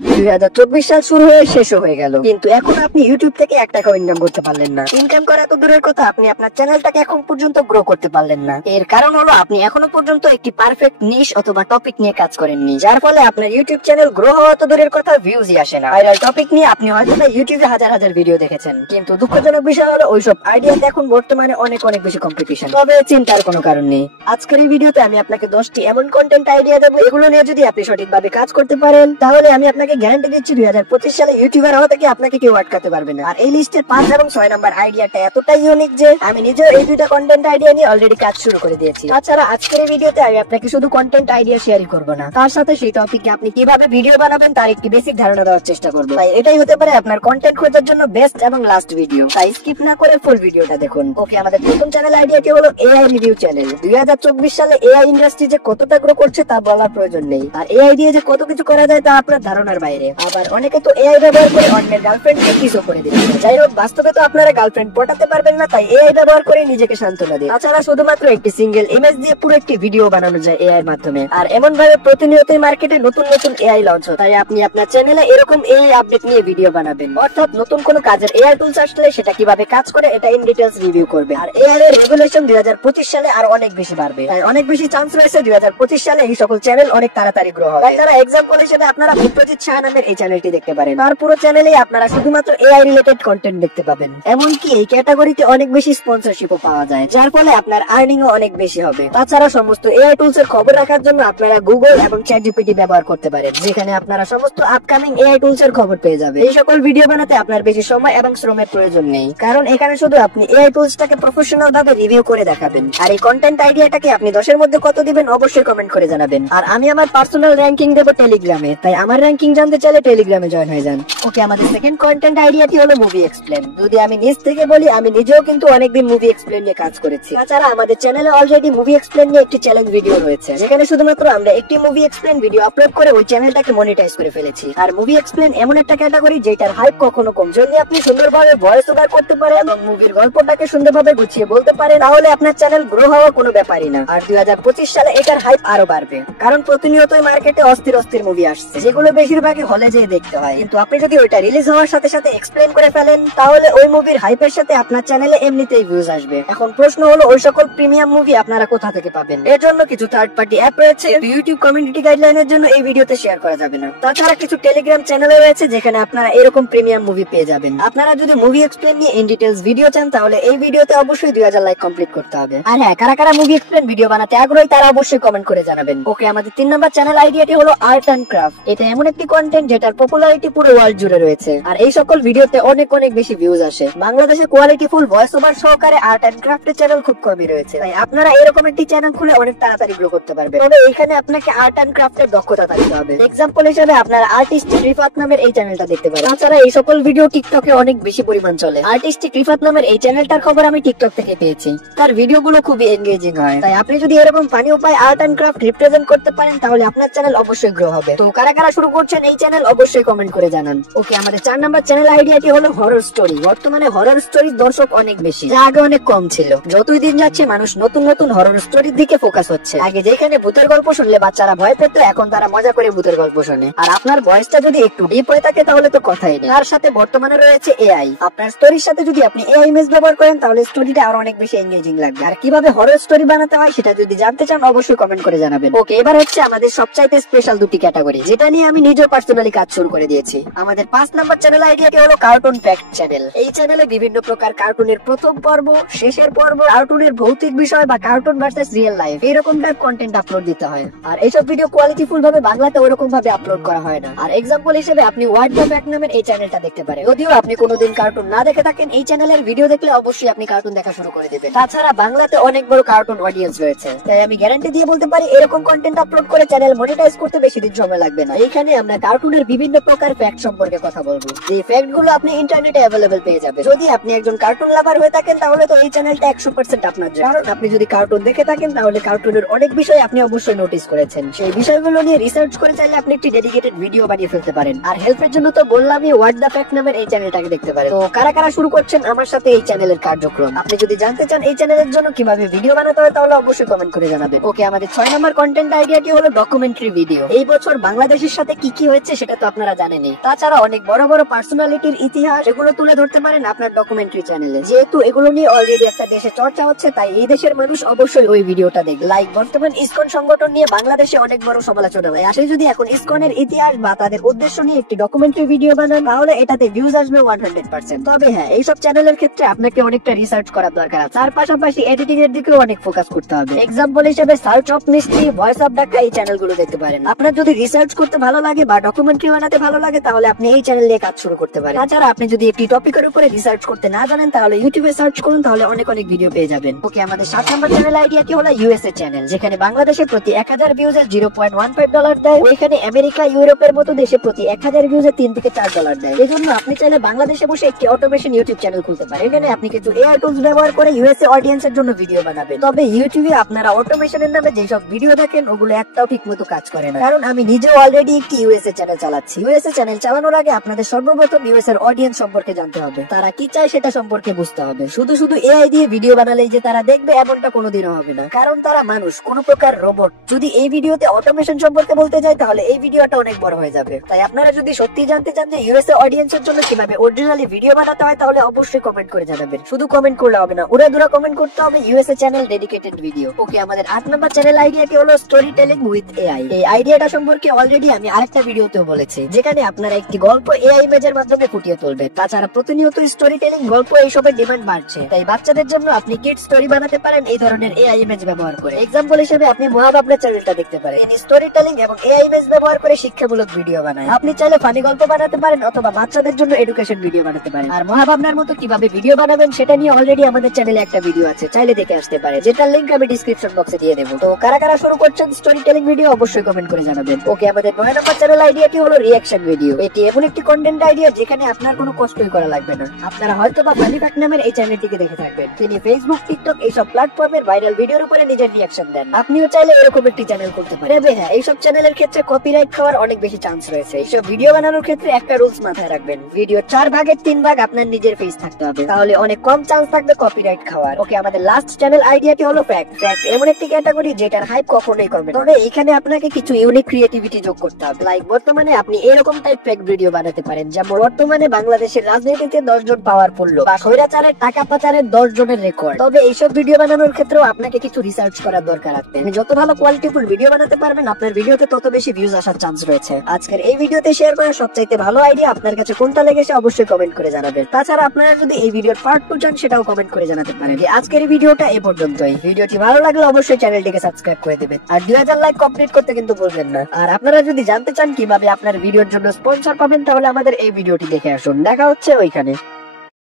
2024 সাল শুরু হয়ে শেষ হয়ে গেল, কিন্তু এখন আপনি ইউটিউব থেকে 1 টাকাও ইনকাম করতে পারলেন না। ইনকাম করা তো দূরের কথা, আপনি আপনার চ্যানেলটাকে এখন পর্যন্ত গ্রো করতে পারলেন না। এর কারণ হলো আপনি এখনো পর্যন্ত একটি পারফেক্ট নিশ অথবা টপিক নিয়ে কাজ করেননি, যার ফলে আপনার ইউটিউব চ্যানেল গ্রো হওয়া তো দূরের কথা, ভিউজই আসে না। ভাইরাল টপিক নিয়ে আপনি হয়তো ইউটিউবে হাজার হাজার ভিডিও দেখেছেন, কিন্তু দুঃখজনক বিষয় হলো ওইসব আইডিয়াতে এখন বর্তমানে অনেক বেশি কম্পিটিশন। তবে চিন্তার কোনো কারণ নেই, আজকের এই ভিডিওতে আমি আপনাকে 10টি এমন কন্টেন্ট আইডিয়া দেবো, এগুলো নিয়ে যদি আপনি সঠিকভাবে কাজ করতে পারেন তাহলে আমি আপনাকে গ্যারান্টি দিচ্ছি 2025 সালে ইউটিউবার হওয়া থেকে আপনাকে কেউ আটকাতে পারবে না। আর এই লিস্টের 5 এবং 6 নাম্বার আইডিয়াটা এতটাই ইউনিক যে আমি নিজেও এই দুইটা কন্টেন্ট আইডিয়া নিয়ে অলরেডি কাজ শুরু করে দিয়েছি। তাছাড়া আজকের এই ভিডিওতে আমি আপনাকে শুধু কন্টেন্ট আইডিয়া শেয়ারই করবো না, তার সাথে সেই টপিকে আপনি কিভাবে ভিডিও বানাবেন তার একটি বেসিক ধারণা দেওয়ার চেষ্টা করবো। তাই এটাই হতে পারে আপনার কন্টেন্ট খোঁজার জন্য বেস্ট এবং লাস্ট ভিডিও, তাই স্কিপ না করে ফুল ভিডিওটা দেখুন। ওকে, আমাদের প্রথম চ্যানেল আইডিয়াটি হলো এআই রিভিউ চ্যানেল। 2024 সালে এআই ইন্ডাস্ট্রি যে কতটা গ্রো করছে তা বলার প্রয়োজন নেই, আর এআই দিয়ে যে কত কিছু করা যায় তা আপনার ধারণার বাইরে। আবার অনেকে তো এআই ব্যবহার করে অন্যের গার্লফ্রেন্ডকে কিসও করে দিচ্ছে। যাই হোক, বাস্তবে তো আপনারা গার্লফ্রেন্ড পটাতে পারবেন না, তাই এআই ব্যবহার করে নিজেকে সান্ত্বনা দিন। তাছাড়া শুধুমাত্র একটি সিঙ্গেল ইমেজ দিয়ে পুরো একটি ভিডিও বানানো যায় এআই এর মাধ্যমে। আর এমন ভাবে প্রতিনিয়তই মার্কেটে নতুন নতুন এআই লঞ্চ হয়, তাই আপনি আপনার চ্যানেলে এরকম এআই আপডেট নিয়ে ভিডিও বানাবেন, অর্থাৎ নতুন কোনো কাজের এআই টুলস আসলে সেটা কিভাবে কাজ করে এটা ইন ডিটেইলস রিভিউ করবে। আর এআই এর রেগুলেশন 2025 সালে আর অনেক বেশি বাড়বে, তাই অনেক বেশি চান্স রয়েছে 2025 সালে এই সকল চ্যানেল অনেক তাড়াতাড়ি গ্রো হবে। তাছাড়া এক্সাম্পল হিসেবে আপনারা বিপ্রজিৎ শাহ নামের এই চ্যানেলটি দেখতে পারেন, তার পুরো চ্যানেলেই আপনারা শুধুমাত্র এআই রিলেটেড কন্টেন্ট দেখতে পাবেন। এমনকি এই ক্যাটাগরিতে অনেক বেশি স্পন্সরশিপও পাওয়া যায়, যার ফলে আপনার আর্নিংও অনেক বেশি হবে। তাছাড়া সমস্ত এআই টুলস এর খবর রাখার জন্য আপনারা গুগল এবং চ্যাটজিপিটি ব্যবহার করতে পারেন, যেখানে আপনারা সমস্ত আপকামিং এআই টুলস এর খবর পেয়ে যাবেন। এই সকল ভিডিও বানাতে আপনার বেশি সময় এবং শ্রমের প্রয়োজন নেই, কারণ এখানে শুধু আপনি এআই টুলসটাকে প্রফেশনাল ভাবে রিভিউ করে দেখাবেন। আর এই কন্টেন্ট আইডিয়াটাকে আপনি 10 এর মধ্যে কত দিবেন অবশ্যই কমেন্ট করে জানাবেন। আর আমি আমার পার্সোনাল র‍্যাঙ্কিং দেব টেলিগ্রামে, তাই আমার র‍্যাঙ্কিং জানতে চাইলে টেলিগ্রামে জয়েন হয়ে যান। ওকে, আমাদের সেকেন্ড কন্টেন্ট আইডিয়াটি হলো মুভি এক্সপ্লেন। যদি আমি নিজ থেকে বলি, আমি নিজেও কিন্তু অনেকদিন মুভি এক্সপ্লেন নিয়ে কাজ করেছি। তাছাড়া আমাদের চ্যানেলে অলরেডি মুভি এক্সপ্লেন নিয়ে একটি চ্যালেঞ্জ ভিডিও রয়েছে, যেখানে শুধুমাত্র আমরা একটি মুভি এক্সপ্লেন ভিডিও আপলোড করে ওই চ্যানেলটাকে মনিটাইজ করে ফেলেছি। আর মুভি এক্সপ্লেন এমন একটা ক্যাটাগরি যেটার হাইপ কখনো কম। যদি আপনি সুন্দরভাবে ভয়েস ওভার করতে পারেন এবং মুভির গল্পটাকে সুন্দরভাবে গুছিয়ে বলতে পারেন, তাহলে আপনার চ্যানেল গ্রো হওয়া কোনো ব্যাপারই না। আর 2025 সালে এটার হাইপ আরো বাড়বে, কারণ প্রতিনিয়তই মার্কেটে অস্থির অস্থির মুভি আসছে, যেগুলো বেশিরভাগই হলে যেয়ে দেখতে হয়। কিন্তু আপনি যদি ওইটা রিলিজ হওয়ার সাথে সাথে এক্সপ্লেন করে ফেলেন, তাহলে ওই মুভির হাইপের সাথে আপনার চ্যানেলে এমনিতেই ভিউজ আসবে। এখন প্রশ্ন হলো ওই সকল প্রিমিয়াম মুভি আপনারা কোথা থেকে পাবেন? এর জন্য কিছু থার্ড পার্টি অ্যাপ রয়েছে, ইউটিউব কমিউনিটি গাইডলাইনের জন্য এই ভিডিওতে শেয়ার করা যাবে না। তাছাড়া কিছু টেলিগ্রাম চ্যানেল রয়েছে যেখানে আপনারা এরকম প্রিমিয়াম মুভি পেয়ে যাবেন। আপনারা যদি মুভি এক্সপ্লেন নিয়ে ইন ডিটেইলস ভিডিও চান, তাহলে এই ভিডিওতে অবশ্যই 2000 লাইক কমপ্লিট করতে হবে। আর হ্যাঁ, কারা কারা মুভি এক্সপ্লেন ভিডিও বানাতে আগ্রহী তারা অবশ্যই কমেন্ট করে জানাবেন। ওকে, আমাদের 3 নাম্বার চ্যানেল আইডিয়াটি হলো আর্ট এন্ড ক্রাফট। এটা এমন একটি কন্টেন্ট যেটার পপুলারিটি পুরো ওয়ার্ল্ড জুড়ে রয়েছে, আর এই সকল ভিডিওতে অনেক বেশি ভিউজ আসে। বাংলাদেশে কোয়ালিটি ফুল ভয়েস ওভার সহকারে আর্ট এন্ড ক্রাফটের চ্যানেল খুব কমই রয়েছে, তাই আপনারা এরকম একটি চ্যানেল খুলে অনেক তাড়াতাড়ি গ্রো করতে পারবেন। তবে এখানে আপনাকে আর্ট এন্ড ক্রাফটের দক্ষতা থাকতে হবে। এক্সাম্পল হিসেবে আপনারা আর্টিস্টিক রিফাত নামের এই চ্যানেলটা দেখতে পারেন। তাছাড়া এই সকল ভিডিও টিকটকে অনেক বেশি পরিমাণ চলে। আর্টিস্টিক রিফাত নামের এই চ্যানেলটার খবর আমি টিকটক থেকে পেয়েছি, তার ভিডিওগুলো খুবই এনগেজিং হয়। তাই আপনি যদি এরকম ফানি উপায় আর্ট এন্ড ক্রাফট রিপ্রেজেন্ট করতে পারেন, তাহলে আপনার চ্যানেল অবশ্যই গ্রো হবে। তো কারা কারা শুরু করছেন এই চ্যানেল অবশ্যই কমেন্ট করে জানান। ওকে, আমাদের 4 নাম্বার চ্যানেল আইডিয়াটি হলো হরর স্টোরি। বর্তমানে হরর স্টোরির দর্শক অনেক বেশি, যা আগে অনেক কম ছিল। যতই দিন যাচ্ছে মানুষ নতুন নতুন হরর স্টোরির দিকে ফোকাস হচ্ছে। আগে যেখানে ভূতের গল্প শুনলে বাচ্চারা ভয় পেত, এখন তারা মজা করে ভূতের গল্প শোনে। আর আপনার ভয়েসটা যদি একটু ডিপ হয়ে থাকে তাহলে তো কথাই নেই। তার সাথে বর্তমানে রয়েছে এআই। আপনার স্টোরির সাথে যদি আপনি এআই ইমেজ ব্যবহার করেন, তাহলে স্টোরিটা আরো অনেক বেশি এনগেজিং লাগবে। আর কিভাবে হরর স্টোরি বানাতে হয় সেটা যদি জানতে চান, অবশ্যই কমেন্ট করে জানাবেন। ওকে, এবার হচ্ছে আমাদের সবচাইতে স্পেশাল দুটি ক্যাটাগরি, যেটা নিয়ে আমি নিজেও পার্সোনালি কাজ শুরু করে দিয়েছি। আমাদের 5 নাম্বার চ্যানেল আইডিয়াটি হলো কার্টুন ফ্যাক্ট চ্যানেল। এই চ্যানেলে বিভিন্ন প্রকার কার্টুনের প্রথম পর্ব, শেষের পর্ব, কার্টুনের ভৌতিক বিষয় বা কার্টুন ভার্সেস রিয়েল লাইফ এরকম টাইপ কন্টেন্ট আপলোড দিতে হয়। আর এইসব ভিডিও কোয়ালিটি ফুল ভাবে বাংলাতে ওরকম ভাবে আপলোড করা হয় না। আর এক্সাম্পল হিসেবে আপনি হোয়াট দ্য ফ্যাক্ট নামের এই চ্যানেলটা দেখতে পারেন। যদিও আপনি কোনোদিন কার্টুন না দেখে থাকেন, এই চ্যানেলের ভিডিও দেখলে অবশ্যই আপনি কার্টুন দেখা শুরু করে দিবেন। তাছাড়া বাংলাতে অনেক বড় কার্টুন অডিয়েন্স রয়েছে, তাই আমি গ্যারান্টি দিয়ে বলতে পারি এরকম কন্টেন্ট আপলোড করে চ্যানেল মনিটাইজ করতে বেশি দিন সময় লাগবে না। এইখানে আমরা কার্টুনের বিভিন্ন প্রকার ফ্যাক্ট সম্পর্কে কথা বলবো, যে ফ্যাক্ট গুলো আপনি ইন্টারনেটে অ্যাভেলেবল পেয়ে যাবেন। যদি আপনি একজন কার্টুন লাভার হয়ে থাকেন, তাহলে তো এই চ্যানেলটা 100% আপনার জন্য। কারণ আপনি যদি কার্টুন দেখে থাকেন, তাহলে কার্টুনের অনেক বিষয় আপনি অবশ্যই নোটিস করেছেন। সেই বিষয়গুলো নিয়ে রিসার্চ করে চাইলে আপনি একটি ডেডিকেটেড ভিডিও বানিয়ে ফেলতে পারেন। আর হেল্পের জন্য তো বললামই হোয়াট দ্য ফ্যাক্ট নামের এই চ্যানেলটাকে দেখতে পারেন। তো কারা কারা শুরু করছেন আমার সাথে এই চ্যানেলের কার্যক্রম? আপনি যদি জানতে চান এই চ্যানেলের জন্য কিভাবে ভিডিও বানাতে হয়, তাহলে অবশ্যই কমেন্ট করে জানাবেন। ওকে, আমাদের 6 নাম্বার কন্টেন্ট আইডিয়াটি হলো ডকুমেন্টারি ভিডিও। এই বছর বাংলাদেশের সাথে কি কি হয়েছে হচ্ছে সেটা তো আপনারা জানেনই। তাছাড়া অনেক বড় বড় পার্সোনালিটির ইতিহাস এগুলো তুলে ধরতে পারেন আপনার ডকুমেন্টারি চ্যানেলে। যেহেতু এগুলো নিয়ে অলরেডি একটা দেশে চর্চা হচ্ছে, তাই এই দেশের মানুষ অবশ্যই ওই ভিডিওটা দেখবে। লাইক বর্তমান ইসকন সংগঠন নিয়ে বাংলাদেশে অনেক বড় সমালোচনা হয়, আসলে যদি এখন ইসকনের ইতিহাস বা তাদের উদ্দেশ্য নিয়ে একটি ডকুমেন্টারি ভিডিও বানান তাহলে এটাতে ভিউজ আসবে 100%। তবে হ্যাঁ, এইসব চ্যানেলের ক্ষেত্রে আপনাকে অনেকটা রিসার্চ করার দরকার আছে, তার পাশাপাশি এডিটিং এর দিকেও অনেক ফোকাস করতে হবে। এক্সাম্পল হিসেবে search of mystery, voice of Dhaka এই চ্যানেলগুলো দেখতে পারেন। আপনার যদি রিসার্চ করতে ভালো লাগে বা ডকুমেন্টারি বানাতে ভালো লাগে তাহলে আপনি এই চ্যানেল নিয়ে কাজ শুরু করতে পারেন। তাছাড়া আপনি যদি একটি টপিকের উপরে রিসার্চ করতে না জানেন তাহলে ইউটিউবে সার্চ করুন, তাহলে অনেক ভিডিও পেয়ে যাবেন। ওকে, আমাদের 7 নম্বর চ্যানেল আইডিয়াটি হলো ইউএসএ চ্যানেল, যেখানে বাংলাদেশে প্রতি 1000 ভিউজে $0.15 দেয়, ওইখানে আমেরিকা ইউরোপের মতো দেশে প্রতি 1000 ভিউজে $3 থেকে $4 দেয়। এজন্য আপনি চাইলে বাংলাদেশে বসে একটি অটোমেশন ইউটিউব চ্যানেল খুলতে পারেন। এখানে আপনি কিছু এআই টুলস ব্যবহার করে ইউএসএ অডিয়েন্সের জন্য ভিডিও বানাবেন। তবে ইউটিউবে আপনারা অটোমেশনের নামে যেসব ভিডিও দেখেন ওগুলো একটাও ঠিক মতো কাজ করে না, কারণ আমি নিজেও অলরেডি একটি ইউএসএ চ্যানেল চালাচ্ছি। ইউএসএ চ্যানেল চালানোর আগে আপনাদের সর্বপ্রথম ইউএসএর অডিয়েন্স সম্পর্কে জানতে হবে, তারা কি চায় সেটা সম্পর্কে বুঝতে হবে। শুধু শুধু এআই দিয়ে ভিডিও বানালেই যে তারা দেখবে এমনটা কোনোদিনও হবে না, কারণ তারা মানুষ, কোন প্রকার রোবট। যদি এই ভিডিওতে অটোমেশন সম্পর্কে বলতে যাই তাহলে এই ভিডিওটা অনেক বড় হয়ে যাবে। তাই আপনারা যদি সত্যি জানতে চান যে ইউএসএ অডিয়েন্সের জন্য কিভাবে অরিজিনালি ভিডিও বানাতে হয় তাহলে অবশ্যই কমেন্ট করে জানাবেন। শুধু কমেন্ট করলে হবে না, উড়াধুরা কমেন্ট করতে হবে ইউএসএ চ্যানেল ডেডিকেটেড ভিডিও। ওকে, আমাদের 8 নম্বর চ্যানেল আইডিয়াটি হলো স্টোরি টেলিং উইথ এআই। এই আইডিয়াটা সম্পর্কে অলরেডি আমি আরেকটা ভিডিওতেও বলেছি, যেখানে আপনারা একটি গল্প এআই ইমেজের মাধ্যমে ফুটিয়ে তুলবেন। তাছাড়া প্রতিনিয়ত স্টোরি টেলিং গল্প এইসবের ডিমান্ড বাড়ছে, তাই বাচ্চাদের জন্য আপনি কিড স্টোরি বানাতে পারেন এই ধরনের এআই ইমেজ ব্যবহার করে। এক্সাম্পল হিসেবে আপনি মহাভাবনার চ্যানেলটা দেখতে পারেন, স্টোরি টেলিং এবং এআই ইমেজ ব্যবহার করে শিক্ষামূলক ভিডিও বানায়। আপনি চাইলে ফানি গল্প বানাতে পারেন অথবা বাচ্চাদের জন্য এডুকেশন ভিডিও বানাতে পারেন। আর মহাভাবনার মতো কিভাবে ভিডিও বানাবেন সেটা নিয়ে অলরেডি আমাদের চ্যানেলে একটা ভিডিও আছে, চাইলে দেখে আসতে পারেন, যেটার লিংক আমি ডিসক্রিপশন বক্সে দিয়ে দেবো। তো কারা কারা শুরু করছেন স্টোরি টেলিং ভিডিও অবশ্যই কমেন্ট করে জানাবেন। ওকে, আমাদের 9 নম্বর চ্যানেল আইডিয়াটি হলো রিঅ্যাকশন ভিডিও। এটি এমন একটি কন্টেন্ট আইডিয়া যেখানে আপনার কোনো কষ্টই করা লাগবে না। আপনারা হয়তো বা ফানি ফ্যাক্ট নামের এই চ্যানেলটিকে দেখে থাকবেন, তিনি ফেসবুক, টিকটক এইসব প্ল্যাটফর্মের ভাইরাল ভিডিওর উপরে নিজের রিঅ্যাকশন দেন। আপনিও চাইলে এরকম একটি চ্যানেল করতে পারেন। তবে হ্যাঁ, এইসব চ্যানেলের ক্ষেত্রে কপিরাইট খাওয়ার অনেক বেশি চান্স রয়েছে। এইসব ভিডিও বানানোর ক্ষেত্রে একটা রুলস মাথায় রাখবেন, ভিডিও 4 ভাগের 3 ভাগ আপনার নিজের ফেস থাকতে হবে, তাহলে অনেক কম চান্স থাকবে কপিরাইট খাওয়ার। ওকে, আমাদের লাস্ট চ্যানেল আইডিয়াটি হলো ফ্যাক্ট। ফ্যাক্ট এমন একটি ক্যাটাগরি যেটার হাইপ কখনোই কমে না, তবে এখানে আপনাকে কিছু ইউনিক ক্রিয়েটিভিটি যোগ করতে হবে। লাইক বর্তমানে আপনি এরকম টাইপ ফ্যাক্ট ভিডিও বানাতে পারেন, যেমন বর্তমানে বাংলাদেশের রাজনীতিতে 10 জন পাওয়ারফুল লোক বা স্বৈরাচারের টাকা পাচারের 10 জনের রেকর্ড। তবে এইসব ভিডিও বানানোর ক্ষেত্রেও আপনাকে কিছু রিসার্চ করার দরকার আছে। যত ভালো কোয়ালিটিফুল ভিডিও বানাতে পারবেন আপনার ভিডিওতে তত বেশি ভিউজ আসার চান্স রয়েছে। আজকের এই ভিডিওতে শেয়ার করা সবচাইতে ভালো আইডিয়া আপনার কাছে কোনটা লেগেছে অবশ্যই কমেন্ট করে জানাবেন। তাছাড়া আপনারা যদি এই ভিডিওর পার্ট 2 চান সেটাও কমেন্ট করে জানাতে পারেন। আজকের এই ভিডিওটা এই পর্যন্তই। ভিডিওটি ভালো লাগলে অবশ্যই চ্যানেলটিকে সাবস্ক্রাইব করে দেবেন, আর 2000 লাইক কমপ্লিট করতে কিন্তু ভুলবেন না। আর আপনারা যদি জানতে চান কিভাবে আপনার ভিডিওর জন্য স্পন্সর পাবেন তাহলে আমাদের এই ভিডিওটি দেখে আসুন। দেখা হচ্ছে ওইখানে।